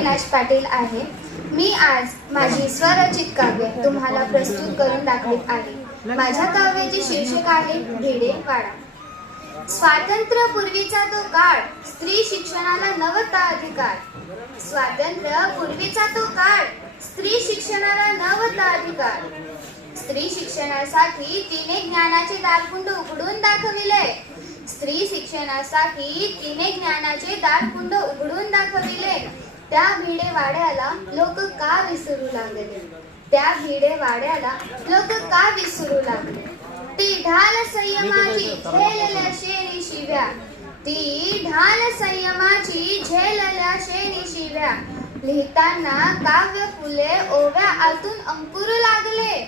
अविनाश पाटील आहे. मी आज माझी स्वरचित काव्य तुम्हाला प्रस्तुत करून दाखवित आहे. माझ्या काव्याचे शीर्षक आहे भिडे वाडा. स्वातंत्र्यपूर्वीचा तो काळ, स्त्री शिक्षणाला नव्हता अधिकार. स्वातंत्र्यपूर्वीचा तो काळ, स्त्री शिक्षणाला नव्हता अधिकार. स्त्री शिक्षणासाठी तिने ज्ञानाचे दारकुंड उघडून दाखविले. स्त्री शिक्षणासाठी तिने ज्ञानाचे दारकुंड उघडून दाखविले. त्या भिडे वाड्याला लोक का विसरू लागले? त्या भिडे वाड्याला लोक का विसरू लागले? ती ढाल संयमाची झेलल्या शेणी शिव्या. ती ढाल संयमाची झेलल्या शेणी शिव्या. लिहिताना काव्य फुले ओव्या आतून अंकुरू लागले.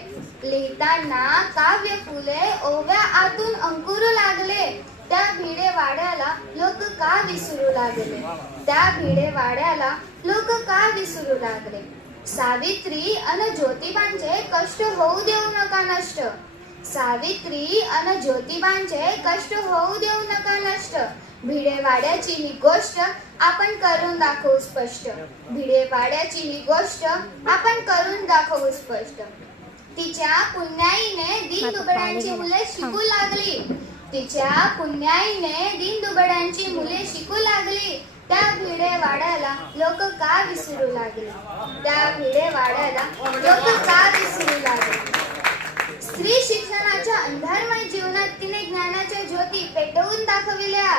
लिहिताना काव्य फुले ओव्या आतून अंकुरू लागले. त्या भिडे वाड्याला लोक का विसरू लागले? त्या भिडे वाड्याला लोक का विसरू लागले? सावित्री अन ज्योतिबांचे कष्ट होऊ देऊ नका नष्ट. सावित्री अन ज्योतिबांचे कष्ट होऊ देऊ नका नष्ट. भिडे वाड्याची ही गोष्ट आपण करून दाखवू स्पष्ट. भिडे वाड्याची ही गोष्ट आपण करून दाखवू स्पष्ट. तिच्या पुण्याईने दीनदुबळ्यांची मुले शिकू लागली. तिच्या पुण्याईने दीनदुबळ्यांची मुले शिकू लागली. त्या भिडे वाड्याला लोक का विसरू लागले? त्या भिडे वाड्याला लोक का विसरू लागले? स्त्री शिक्षणाच्या अंधारमय जीवनात तिने ज्ञानाच्या ज्योती पेटवून दाखविल्या.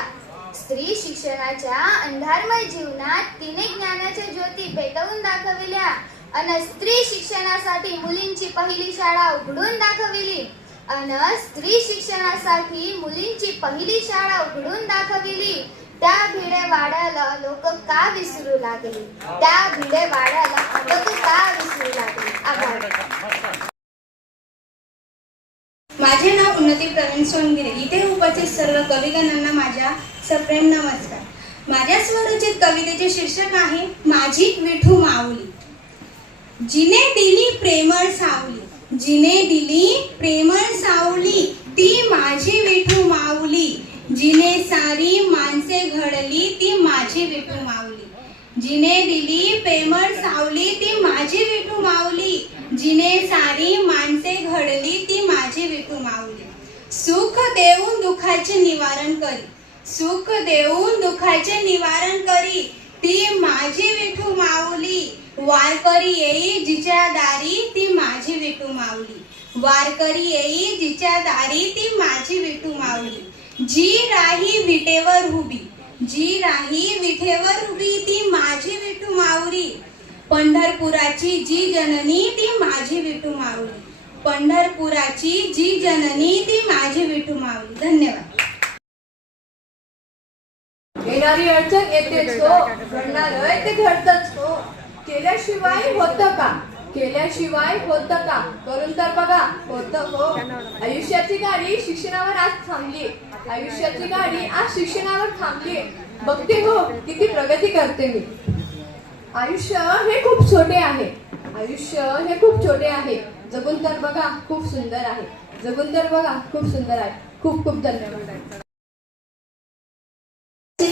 स्त्री शिक्षणाच्या अंधारमय जीवनात तिने ज्ञानाच्या ज्योती पेटवून दाखविल्या. अन स्त्री शिक्षणासाठी मुलींची पहिली शाळा उघडून दाखविली. अन स्त्री शिक्षणासाठी मुलींची पहिली शाळा उघडून दाखविली. त्या भिडे वाड्याला लोक का विसरू लागले? त्या भिडे वाड्याला लोक का विसरू लागले? आभार. माझे नाव उन्नती प्रवीण सोनगिरे. इथे उपस्थित सर्व कविगणांना माझ्या सप्रेम नमस्कार. माझ्या स्वरचित कवितेचे शीर्षक आहे माझी विठू माऊली. जिने दिली प्रेमळ सावली. जिने दिली प्रेमळ सावली ती माझी विठू माऊली. जिने सारी माणसे घडली ती माझी विठू माऊली. जिने दिली प्रेमळ सावली ती माझी विठू माऊली. जिने सारी माणसे घडली ती माझी विठू माऊली. सुख देऊन दुःखाचे निवारण करी. सुख देऊन दुःखाचे निवारण करी ती माझी विठू माऊली. वारकरी येई जिच्या दारी ती माझी विठू माऊली. वारकरी येई जिच्या दारी ती माझी विठू माऊली. जी राही विटेवर उभी. जी राही विटेवर उभी ती माझी विठू माऊली. पंढरपुराची जी जननी ती माझी विठू माऊली. पंढरपुराची जी जननी ती माझी विठू माऊली. धन्यवाद. येणारी अडचण येतेच हो, घडणारं ते घडतच हो. केल्याशिवाय होतं का? केल्याशिवाय होतं का? करून तर बघा होतं हो. आयुष्याची गाडी शिक्षणावर आज थांबली. आयुष्याची गाडी आज शिक्षणावर थांबली. बघते हो किती प्रगती करते मी. आयुष्य हे खूप छोटे आहे. आयुष्य हे खूप छोटे आहे. जगून तर बघा खूप सुंदर आहे. जगून तर बघा खूप सुंदर आहे. खूप खूप धन्यवाद.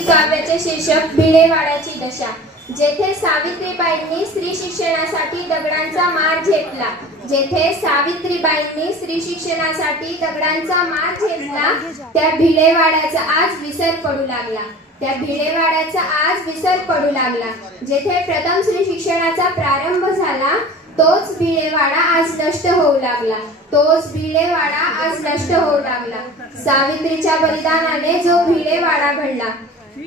काव्याचे शीर्षक भिडे वाड्याची दशा. जेथे सावित्रीबाईंनी स्त्री शिक्षणासाठी दगडांचा मार झेपला. जेथे सावित्रीबाईंनी स्त्री शिक्षणासाठी दगडांचा मार झेपला त्या भिडे वाड्याचा आज विसर पडू लागला. त्या भिडे वाड्याचा आज विसर पडू लागला. जेथे प्रथम स्त्री शिक्षणाचा प्रारंभ झाला तोच भिडेवाडा आज नष्ट होऊ लागला. तोच भिडेवाडा आज नष्ट होऊ लागला. सावित्रीच्या बलिदानाने जो भिडेवाडा घडला.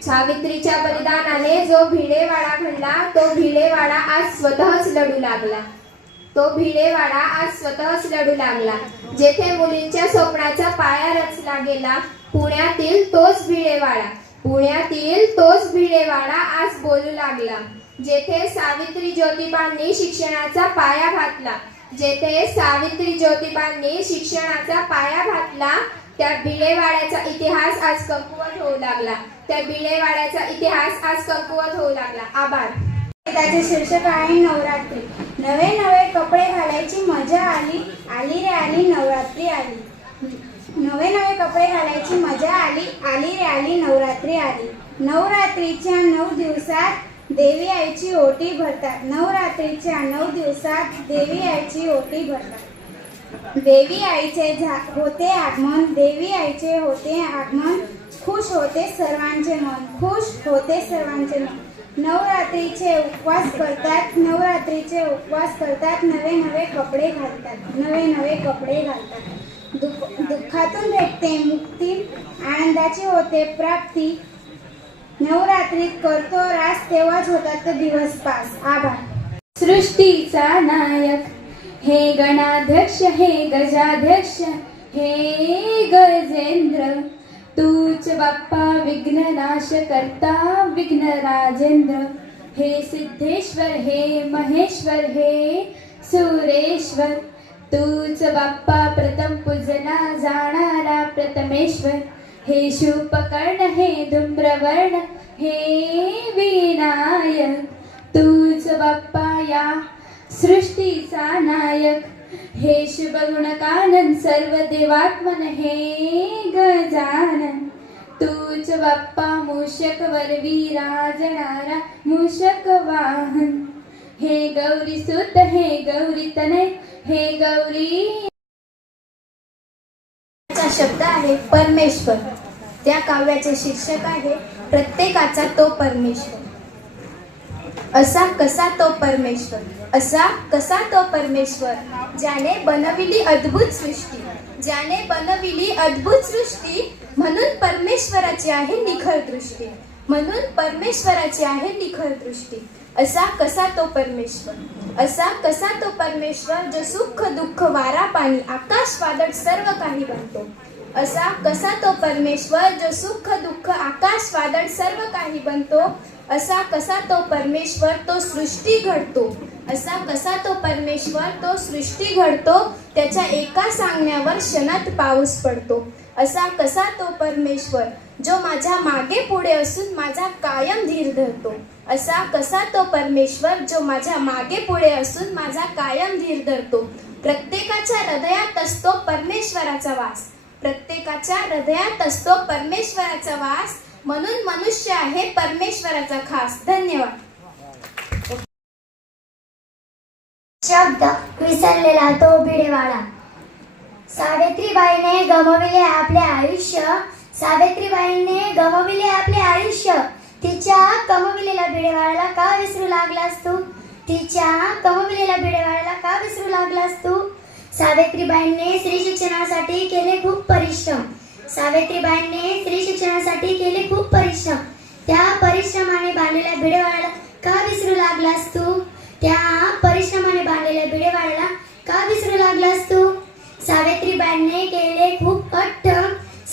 सावित्रीच्या बलिदानाने जो भिडेवाडा घडला तो भिडेवाडा आज स्वतःच लढू लागला. तो भिडेवाडा आज स्वतःच लढू लागला. जेथे मुलींच्या स्वप्नाचा पाया रचला गेला पुण्यातील तोच भिडेवाडा. पुण्यातील तोच भिडेवाडा आज बोलू लागला. जेथे सावित्री ज्योतिबांनी शिक्षणाचा पाया घातला. जेथे सावित्री ज्योतिबांनी शिक्षणाचा पाया घातला त्या भिडेवाड्याचा इतिहास आज कमकुवत होऊ लागला. त्या भिडेवाड्याचा इतिहास आज कमकुवत होऊ लागला. आभार. त्याचे शीर्षक आहे नवरात्री. नवे नवे कपडे घालायची मजा आली. आली रे आली नवरात्री आली. नवे नवे कपडे घालायची मजा आली. आली रे आली नवरात्री आली. नवरात्रीच्या 9 दिवसात देवी आईची ओटी भरतात. नवरात्रीच्या 9 दिवसात देवी आईची ओटी भरतात. देवी आईचे होते आगमन, देवी आईचे होते आगमन, खुश होते सर्वांचे मन, खुश होते सर्वांचे मन. नवरात्रीचे उपवास करतात, नवरात्रीचे उपवास करतात, नवे नवे कपडे घालतात, नवे नवे कपडे घालतात. दुःखातून भेटते मुक्ती, आनंदाची होते प्राप्ती. नवरात्रीत करतो रास, तेव्हाच होतात दिवस पास. आभार. सृष्टीचा नायक हे गणाध्यक्ष, हे गजाध्यक्ष, हे गजेंद्र, तूच बाप्पा विघ्ननाश करता, विघ्न राजेंद्र. हे सिद्धेश्वर, हे महेश्वर, हे सुरेश्वर, तूच बाप्पा प्रथम पूजना जाणारा प्रथमेश्वर. हे शूपकर्ण, हे धूम्रवर्ण, हे विनायक, तूच बाप्पा या सृष्टीचा नायक. हे शुभगुणकानन सर्व देवात्मन, हे गजानन, तूच बाप्पा मूषकवर विराजणारा मूषक वाहन. हे गौरी सुत, हे गौरी तनय, हे गौरी. शब्द आहे परमेश्वर. त्या काव्याचे शीर्षक आहे प्रत्येकाचा तो परमेश्वर. असा कसा तो परमेश्वर, असा कसा तो परमेश्वर, ज्याने बनविली अद्भुत सृष्टी, ज्याने बनविली अद्भुत सृष्टी. म्हणून परमेश्वराची आहे निखळ दृष्टी, म्हणून परमेश्वराची आहे निखळ दृष्टी. असा कसा तो परमेश्वर, असा कसा तो परमेश्वर, जो सुख दुःख वारा पाणी आकाश वादळ सर्व काही बनतो. असा कसा तो परमेश्वर, जो सुख दुःख आकाश वादळ सर्व काही बनतो. असा कसा तो परमेश्वर, तो सृष्टी घडतो. असा कसा तो परमेश्वर, तो सृष्टी घडतो. त्याच्या एका सांगण्यावर क्षणात पाऊस पडतो. असा कसा तो परमेश्वर, जो माझ्या मागे पुढे असून माझा कायम धीर धरतो. असा कसा तो परमेश्वर, जो माझ्या मागे पुढे असून माझा कायम धीर धरतो. प्रत्येकाच्या हृदयात असतो परमेश्वराचा वास, प्रत्येकाच्या हृदयात असतो परमेश्वराचा वास. म्हणून मनुष्य आहे परमेश्वराचा खास. धन्यवाद. शब्द विसरलेला तो भिडेवाडा. सावित्रीबाईने गमविले आपले आयुष्य, सावित्रीबाईने गमविले आपले आयुष्य. तिच्या कमविलेल्या भिडेवाड्याला का विसरू लागलास तू, तिच्या कमविलेल्या भिडेवाड्याला का विसरू लागलास तू. सावित्रीबाईंनी स्त्री शिक्षणासाठी केले खूप परिश्रम, सावित्रीबाईंनी स्त्री शिक्षणासाठी केले खूप परिश्रम. त्या परिश्रमाने बांधलेल्या भिडेवाड्याला का विसरू लागलास तू, त्या परिश्रमाने बांधलेल्या भिडेवाड्याला का विसरू लागलास तू. सावित्रीबाईंनी केले खूप हट्ट,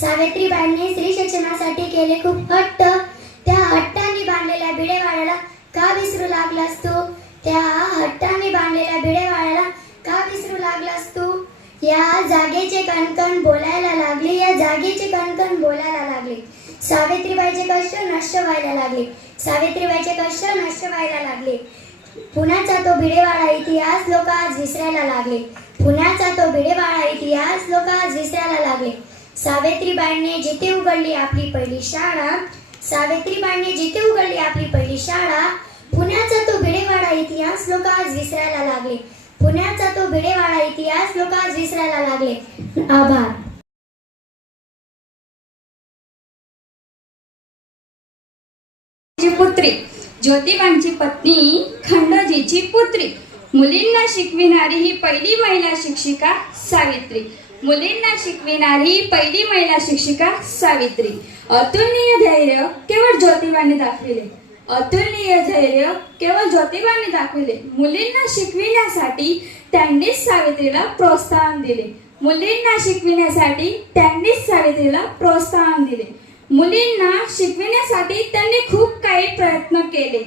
सावित्रीबाईंनी स्त्री शिक्षणासाठी केले खूप हट्ट. त्या हट्टाने बांधलेल्या भिडेवाड्याला का विसरू लागलास तू, त्या हट्टाने बांधलेल्या भिडेवाड्याला का विसरू लागलास तू. या जागेचे कणकण बोलायला लागले, या जागेचे कणकण बोलायला लागले. सावित्रीबाईचे कष्ट नष्ट व्हायला लागले, सावित्रीबाईचे कष्ट नष्ट व्हायला लागले. पुण्याचा तो भिडेवाडा इतिहास लोक आज विसरायला लागले, पुण्याचा तो भिडेवाडा इतिहास लोक आज विसरायला लागले. सावित्रीबाईंनी जिथे उघडली आपली पहिली शाळा, सावित्रीबाईंनी जिथे उघडली आपली पहिली शाळा. पुण्याचा तो भिडेवाडा इतिहास लोक आज विसरायला लागले, पुण्याचा तो भिडेवाडा इतिहास लोक आज विसरायला लागले. आभार. पुत्री ज्योतिबांची पत्नी खंडोजीची पुत्री. मुलींना शिकविणारी ही पहिली महिला शिक्षिका सावित्री, मुलींना शिकविणारी पहिली महिला शिक्षिका सावित्री. अतुलनीय धैर्य केवळ ज्योतिबांनी दाखविले, अतुलनीय धैर्य केवळ ज्योतिबांनी दाखविले. मुलींना शिकविण्यासाठी त्यांनीच सावित्रीला प्रोत्साहन दिले, मुलींना शिकविण्यासाठी त्यांनीच सावित्रीला प्रोत्साहन दिले. मुलींना शिकविण्यासाठी त्यांनी खूप काही प्रयत्न केले,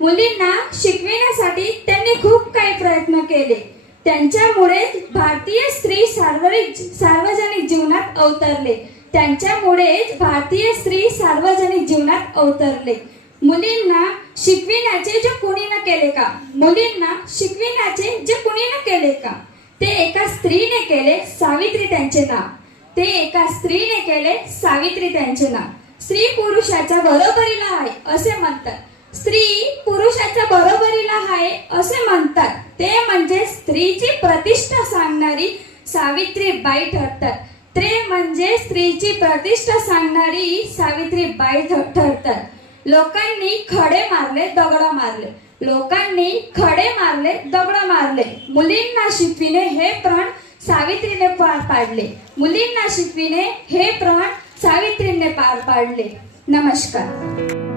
मुलींना शिकविण्यासाठी त्यांनी खूप काही प्रयत्न केले. त्यांच्यामुळेच भारतीय स्त्री सार्वजनिक जीवनात अवतरले, त्यांच्यामुळेच भारतीय स्त्री सार्वजनिक जीवनात अवतरले. मुलींना शिकविण्याचे जे कुणी न केले का, मुलींना शिकविण्याचे जे कुणी न केले का, ते एका स्त्रीने केले, सावित्री त्यांचे नाव. ते एका स्त्रीने केले, सावित्री त्यांचे नाव. स्त्री पुरुषाच्या बरोबरीला आहे असे म्हणतात, स्त्री पुरुषाच्या बरोबरीला आहे असे म्हणतात, ते म्हणजे स्त्रीची प्रतिष्ठा सांगणारी सावित्रीबाई ठरतात. ते म्हणजे स्त्रीची प्रतिष्ठा सांगणारी सावित्रीबाई ठरतात. लोकांनी खडे मारले, दगड मारले. लोकांनी खडे मारले, दगड मारले. मुलींना शिकविणे हे प्रण सावित्रीने पार पाडले. मुलींना शिकविणे हे प्रण सावित्रीने पार पाडले. नमस्कार.